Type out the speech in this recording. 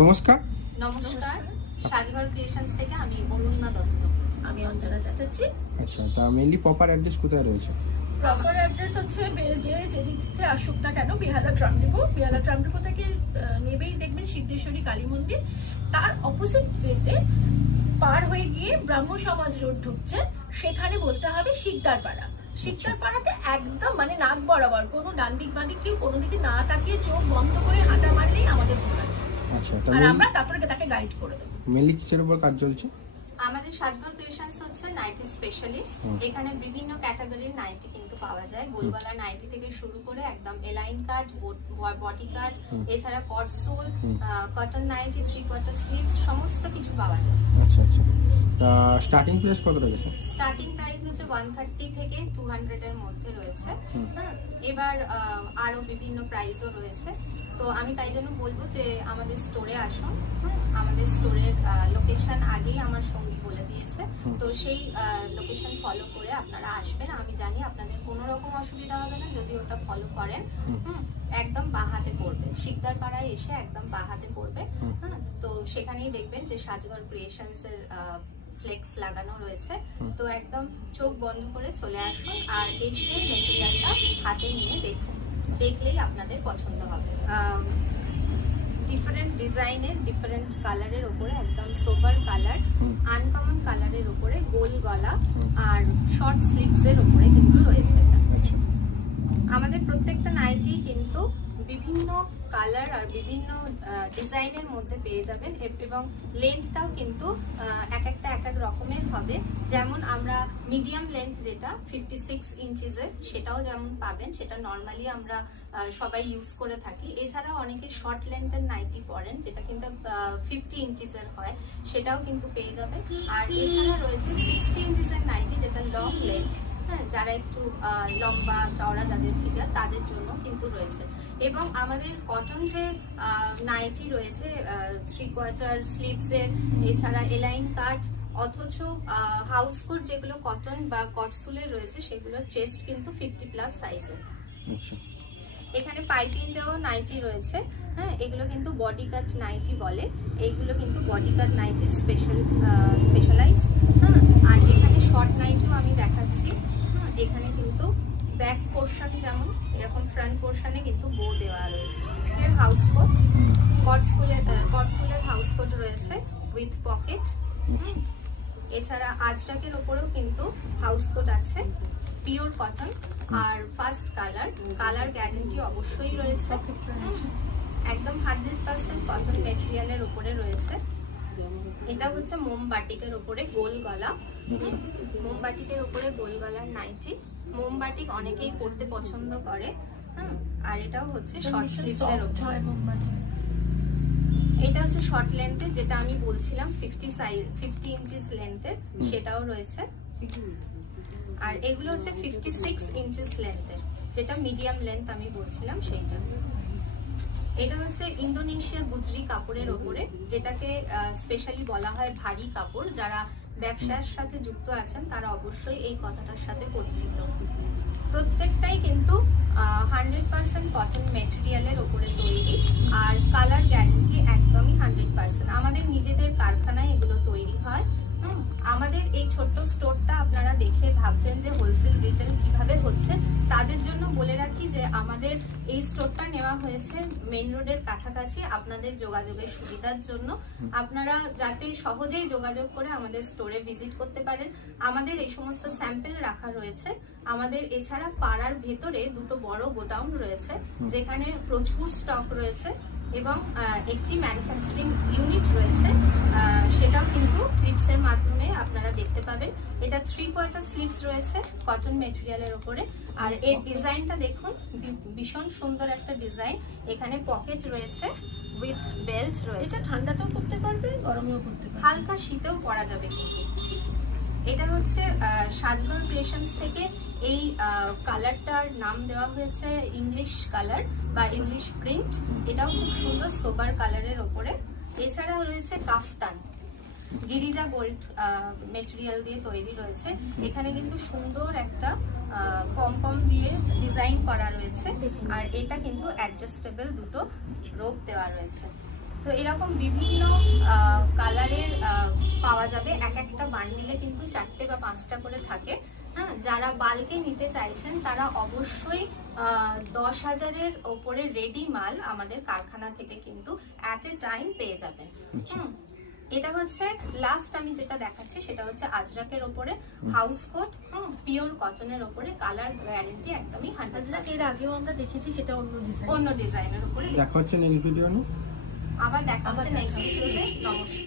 নমস্কার। নমস্কার, সাজঘর ক্রিয়েশনস থেকে আমি অরুণিমা দত্ত। আমি অঞ্জনা চ্যাটার্জি। আচ্ছা, তা মেইনলি প্রপার অ্যাড্রেস কোথায় রয়েছে? প্রপার অ্যাড্রেস হচ্ছে যেদিক থেকে আসুক না কেন, বেহালা ট্রামডিপো থেকে নেবেই দেখবেন সিদ্ধেশ্বরী কালী মন্দির। তার অপোজিট ওয়েতে পার হয়ে গিয়ে ব্রাহ্ম সমাজ রোড ঢুকছে, সেখানে বলতে হবে শিকদারপাড়া। শিকদারপাড়াতে একদম মানে নাক বরাবর, কোনো ডান দিক বাঁ দিক কেউ কোনো দিকে না তাকিয়ে চোখ বন্ধ করে হাঁটা মারলেই আমাদের দোকান। আচ্ছা, আর আমরা তারপরে তাকে গাইড করে দেবো। মেইনলি কিসের উপর কাজ চলছে? আমাদের সাজঘর ক্রিয়েশনস হচ্ছে নাইটি স্পেশালিস্ট। এখানে বিভিন্ন ক্যাটাগরির নাইটি কিন্তু পাওয়া যায়। গোলগলা নাইটি থেকে শুরু করে একদম এলাইন কাট, বডি কাট, এছাড়া কট সুল, কটন নাইটি, 3/4 স্লিভস, সমস্ত কিছু পাওয়া যায়। আচ্ছা আচ্ছা, তা স্টার্টিং প্রাইস কত রয়েছে? স্টার্টিং প্রাইস হচ্ছে 130 থেকে 200 এর মধ্যে রয়েছে। এবার আরো বিভিন্ন প্রাইসও রয়েছে। তো আমি তাই জন্য বলবো যে আমাদের স্টোরে আসুন। আমাদের স্টোরের লোকেশন আগেই আমার সঙ্গী বলে দিয়েছে, তো সেই লোকেশন ফলো করে আপনারা আসবেন। আমি জানি আপনাদের কোনো রকম অসুবিধা হবে না যদি ওটা ফলো করেন। একদম বাঁহাতে পড়বে, শিকদারপাড়ায় এসে একদম বাঁহাতে পড়বে। তো সেখানেই দেখবেন যে সাজঘর ক্রিয়েশনস এর ফ্লেক্স লাগানো রয়েছে। তো একদম চোখ বন্ধ করে চলে আসুন আর এসে মেটেরিয়ালটা হাতে নিয়ে দেখুন, দেখলেই আপনাদের পছন্দ হবে। ডিফারেন্ট ডিজাইনের, ডিফারেন্ট কালারের উপরে, একদম সোবার কালার, আনকমন কালারের উপরে গোল গলা আর শর্ট স্লিভস এর উপরে কিন্তু রয়েছে এটা। আমাদের প্রত্যেকটা নাইটি কিন্তু বিভিন্ন কালার আর বিভিন্ন ডিজাইনের মধ্যে পেয়ে যাবেন এবং লেন্থটাও কিন্তু এক এক রকমের হবে। যেমন আমরা মিডিয়াম লেন্থ যেটা 56 ইঞ্চিসের, সেটাও যেমন পাবেন, সেটা নর্মালি আমরা সবাই ইউজ করে থাকি। এছাড়াও অনেকে শর্ট লেন্থের নাইটি পরেন যেটা কিন্তু 50 ইঞ্চিসের হয়, সেটাও কিন্তু পেয়ে যাবেন। আর এছাড়া রয়েছে 60 ইঞ্চিসের নাইটি যেটা লং লেন্থ, যারা একটু লম্বা চওড়া যাদের ফিগার, তাদের জন্য কিন্তু রয়েছে। এবং আমাদের কটন যে নাইটি রয়েছে 3/4 স্লিভসের, এছাড়া এলাইন কাট, অথচ হাউস কোট যেগুলো কটন বা কটসুলের রয়েছে সেগুলোর চেস্ট কিন্তু 50+ সাইজের। এখানে পাইপিং দেওয়া নাইটি রয়েছে। এগুলো কিন্তু বডি কাট নাইটি বলে, এইগুলো কিন্তু বডি কাট নাইটির স্পেশালাইজ। আর এখানে শর্ট নাইটিও আমি দেখাচ্ছি। এখানে কিন্তু ব্যাক পোর্শন যেমন এরকম, ফ্রন্ট পোর্শনে কিন্তু বো দেওয়া রয়েছে। এর হাউস কোট, কটসুলের হাউস কোট রয়েছে উইথ পকেট। এছাড়া আজরাকের ওপরেও কিন্তু হাউস কোট আছে, পিওর কটন আর ফার্স্ট কালার গ্যারান্টি অবশ্যই রয়েছে। একদম 100% কটন মেটেরিয়ালের উপরে রয়েছে। এটা হচ্ছে মোমবাটিকের উপরে গোল গলা, মোমবাটিকের উপরে গোল গলার নাইটি। মোমবাটিক অনেকেই পড়তে পছন্দ করে। আর এটাও হচ্ছে শর্ট স্লিভসের উপরে। এটা হচ্ছে শর্ট লেন্থের, যেটা আমি বলছিলাম 50 ইঞ্চিস লেন্থের, সেটাও রয়েছে। আর এগুলো হচ্ছে 56 ইঞ্চিস লেন্থের, যেটা মিডিয়াম লেন্থ আমি বলছিলাম সেইটা। এটা হচ্ছে ইন্দোনেশিয়া গুজরি কাপড়ের ওপরে, যেটাকে স্পেশালি বলা হয় ভারী কাপড়। যারা ব্যবসার সাথে যুক্ত আছেন তারা অবশ্যই এই কথাটার সাথে পরিচিত। প্রত্যেকটাই কিন্তু 100% কটন মেটেরিয়ালের ওপরে তৈরি আর কালার গ্যারান্টি একদমই 100%। আমাদের নিজেদের কারখানায় এগুলো তৈরি হয়। আমাদের এই ছোট্ট স্টোরটা আপনারা দেখে ভাবছেন যে হোলসেল রিটেল কিভাবে হচ্ছে, তাদের জন্য বলে রাখি যে আমাদের এই স্টোরটা নেওয়া হয়েছে মেইন রোডের কাছাকাছি আপনাদের যোগাযোগের সুবিধার জন্য। আপনারা যাতে সহজেই যোগাযোগ করে আমাদের স্টোরে ভিজিট করতে পারেন। আমাদের এই সমস্ত স্যাম্পল রাখা রয়েছে। আমাদের এছাড়া পাড়ার ভেতরে দুটো বড় গোডাউন রয়েছে যেখানে প্রচুর স্টক রয়েছে এবং একটি ম্যানুফ্যাকচারিং ইউনিট রয়েছে, সেটাও কিন্তু ক্লিপসের মাধ্যমে আপনারা দেখতে পাবেন। এটা 3/4 স্লিভস রয়েছে কটন মেটেরিয়ালের উপরে। আর এর ডিজাইনটা দেখুন, ভীষণ সুন্দর একটা ডিজাইন। এখানে পকেট রয়েছে উইথ বেল্ট রয়েছে। এটা ঠান্ডাতেও করতে পারবে, গরমেও করতে পারবে, হালকা শীতেও পরা যাবে কিন্তু। এটা হচ্ছে সাজঘর ক্রিয়েশনস থেকে এই কালারটার নাম দেওয়া হয়েছে ইংলিশ কালার বা ইংলিশ প্রিন্ট। এটাও খুব সুন্দর সোবার কালারের ওপরে। এছাড়াও রয়েছে কাফতান, গিরিজা গোল্ড মেটেরিয়াল দিয়ে তৈরি রয়েছে। এখানে কিন্তু সুন্দর একটা পম দিয়ে ডিজাইন করা রয়েছে আর এটা কিন্তু অ্যাডজাস্টেবল দুটো রোপ দেওয়া রয়েছে। তো এরকম বিভিন্ন কালারের পাওয়া যাবে। এক একটা বান্ডিলে কিন্তু 4টে বা 5টা করে থাকে। হ্যাঁ, যারা বাল্কে নিতে চাইছেন তারা অবশ্যই 10,000-এর ওপরে রেডি মাল আমাদের কারখানা থেকে কিন্তু অ্যাট এ টাইম পেয়ে যাবেন। এটা হচ্ছে লাস্ট আমি যেটা দেখাচ্ছি সেটা হচ্ছে আজরাকের ওপরে হাউস কোট, পিওর কটনের ওপরে, কালার গ্যারান্টি একদমই 100%। এর আগেও আমরা দেখেছি, সেটা অন্য ডিজাইনের উপরে। দেখা হচ্ছে নেক্সট ভিডিও নিয়ে। আবার দেখা হচ্ছে নেক্সট ভিডিওতে। নমস্কার।